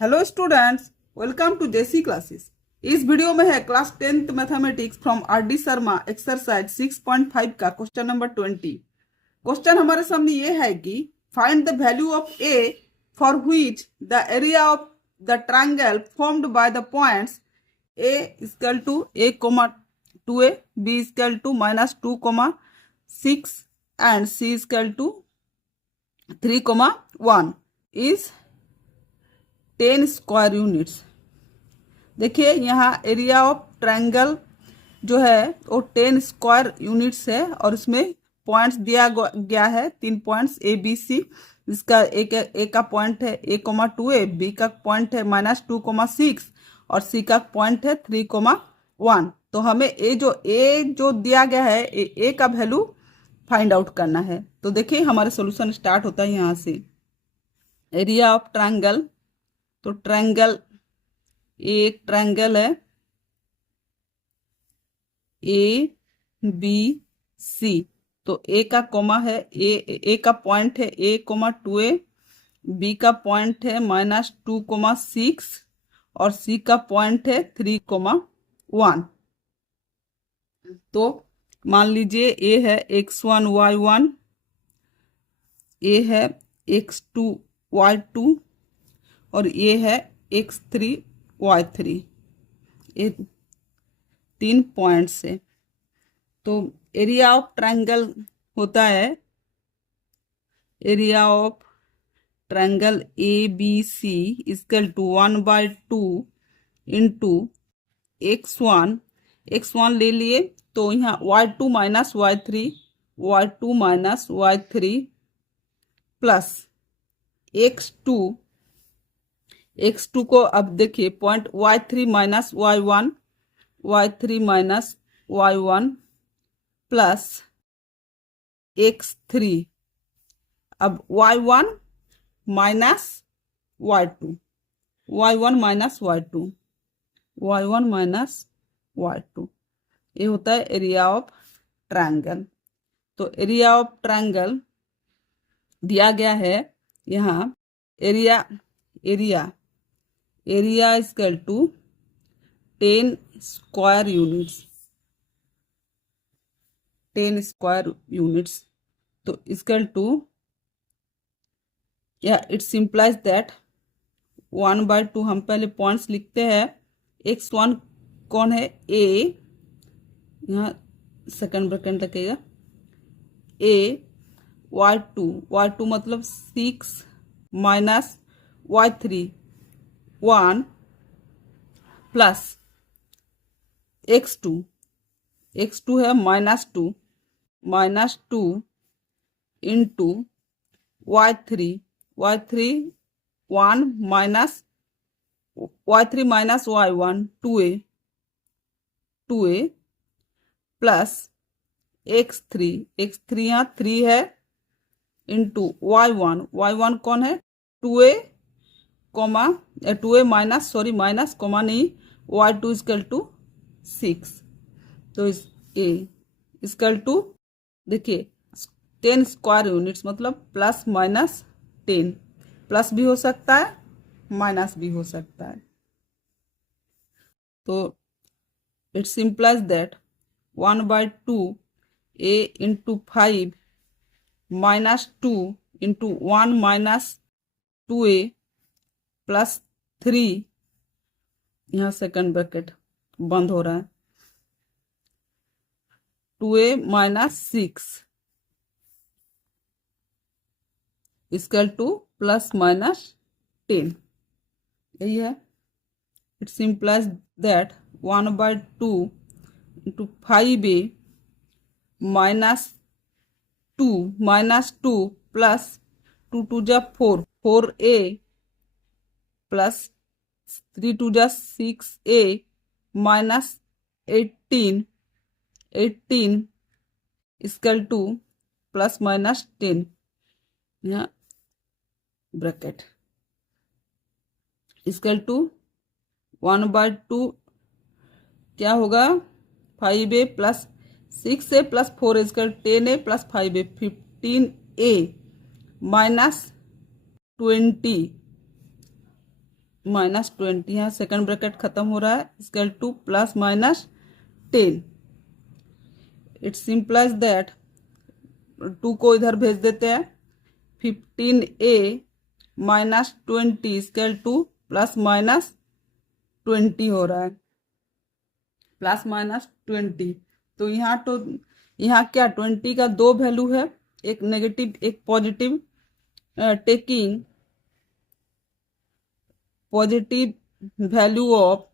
Hello students, welcome to JC classes. इस video में है class 10th mathematics from R D Sharma exercise 6.5 का question number 20। Question हमारे सामने ये है कि find the value of a for which the area of the triangle formed by the points A equal to a comma 2a, b equal to -2, 6 and c equal to 3, 1 is 10 square units. देखिए यहाँ area of triangle जो है वो 10 square units है और इसमें points दिया गया है 3 पॉइंट्स ए बी सी। इसका ए का पॉइंट है a,2a, बी का पॉइंट है -2,6 और सी का पॉइंट है 3,1। तो हमें ए जो दिया गया है ए का वैल्यू फाइंड आउट करना है। तो देखिए हमारे सॉल्यूशन स्टार्ट होता है यहाँ से। एरिया ऑफ ट्रायंगल, तो ट्रायंगल एक ट्रायंगल है ए बी सी। तो ए का कोमा है ए का पॉइंट है a,2a, बी का पॉइंट है -2,6 और सी का पॉइंट है 3,1। तो मान लीजिए ए है x1 y1, ए है x2 y2 और ये है x3 y3। ये 3 पॉइंट्स है। तो एरिया ऑफ ट्रायंगल होता है area of triangle A B C equal to 1/2 into x1 ले लिए तो यहाँ y2 minus y3 plus x2 को अब देखिए point y3 minus y1 plus x3, अब y1 माइनस y2, ये होता है एरिया ऑफ ट्रायंगल। तो एरिया ऑफ ट्रायंगल दिया गया है यहाँ area equal to 10 square units. तो इक्वल टू या इट सिंप्लाइज दैट 1/2। हम पहले पॉइंट्स लिखते हैं। x1 कौन है a, यहाँ सेकंड ब्रैकेट लगेगा a, y2 मतलब 6 माइनस y3 1 प्लस x2 है -2 into y3 1 minus y1 2a plus x3 यहाँ 3 है इंटू y1 कौन है 2a माइनस कोमा नहीं y2 इक्वल टू 6। तो इस ए इक्वल टू देखिए 10 स्क्वायर यूनिट्स मतलब प्लस माइनस 10, प्लस भी हो सकता है माइनस भी हो सकता है। तो it simplifies that 1/2 a into 5 -2 into 1 minus 2a plus 3, यहाँ सेकंड ब्रैकेट बंद हो रहा है 2a minus 6 equal two plus minus 10। यही है। It simplifies that 1/2 into 5a -2 plus 2 2 जा 4a प्लस 3 2 जा 6a minus 18 equal two plus minus 10, यहाँ ब्रैकेट इक्वल टू 1/2 क्या होगा 5a plus 6a plus 4a equal 10a plus 5a 15a minus 20 minus 20, यहाँ second bracket खत्म हो रहा है, scale 2 plus minus 10। It's implies that 2 को इधर भेज देते हैं, 15a minus 20 scale 2 plus minus 20 हो रहा है, प्लस माइनस 20। तो यहाँ क्या 20 का दो वैल्यू है, एक नेगेटिव एक positive, taking positive value of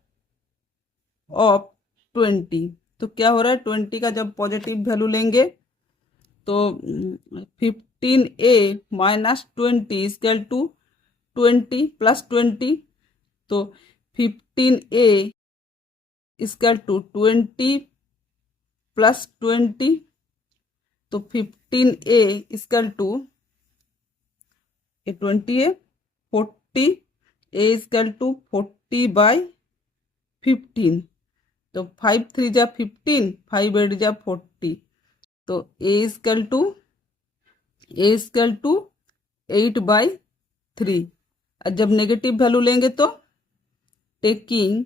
20। तो क्या हो रहा है, 20 का जब पॉजिटिव वैल्यू लेंगे तो 15a minus 20 scale to 20 plus 20, तो 15a स्केल टू 20 प्लस 20, तो 15a स्केल टू 20 है 40, a स्केल टू 40/15, तो 5 3 जा 15, 5 8 जा 40, तो a स्केल टू 8/3। और जब नेगेटिव वैल्यू लेंगे तो taking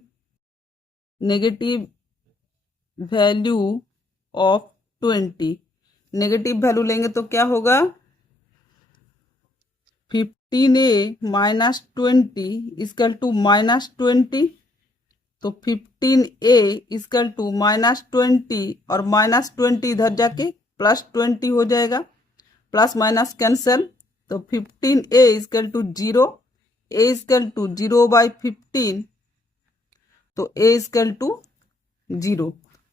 negative value of 20, negative value लेंगे तो क्या होगा, 15a minus 20 equal to minus 20, तो 15a इक्वल टू माइनस 20 और माइनस 20 इधर जाके प्लस 20 हो जाएगा, प्लस माइनस कैंसल, तो 15a equal to 0, a equal to 0/15, तो a इक्वल टू 0।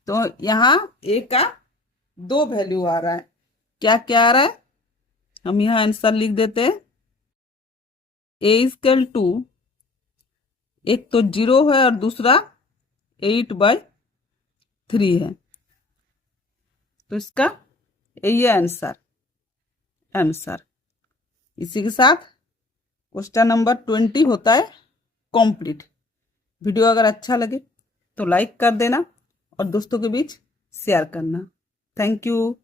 तो यहाँ a का दो वैल्यू आ रहा है, क्या क्या आ रहा है, हम यहाँ आंसर लिख देते हैं, a इक्वल टू एक तो 0 है और दूसरा 8/3 है, तो इसका यही है आंसर। इसी के साथ क्वेश्चन नंबर 20 होता है कंप्लीट। वीडियो अगर अच्छा लगे तो लाइक कर देना और दोस्तों के बीच शेयर करना। Thank you.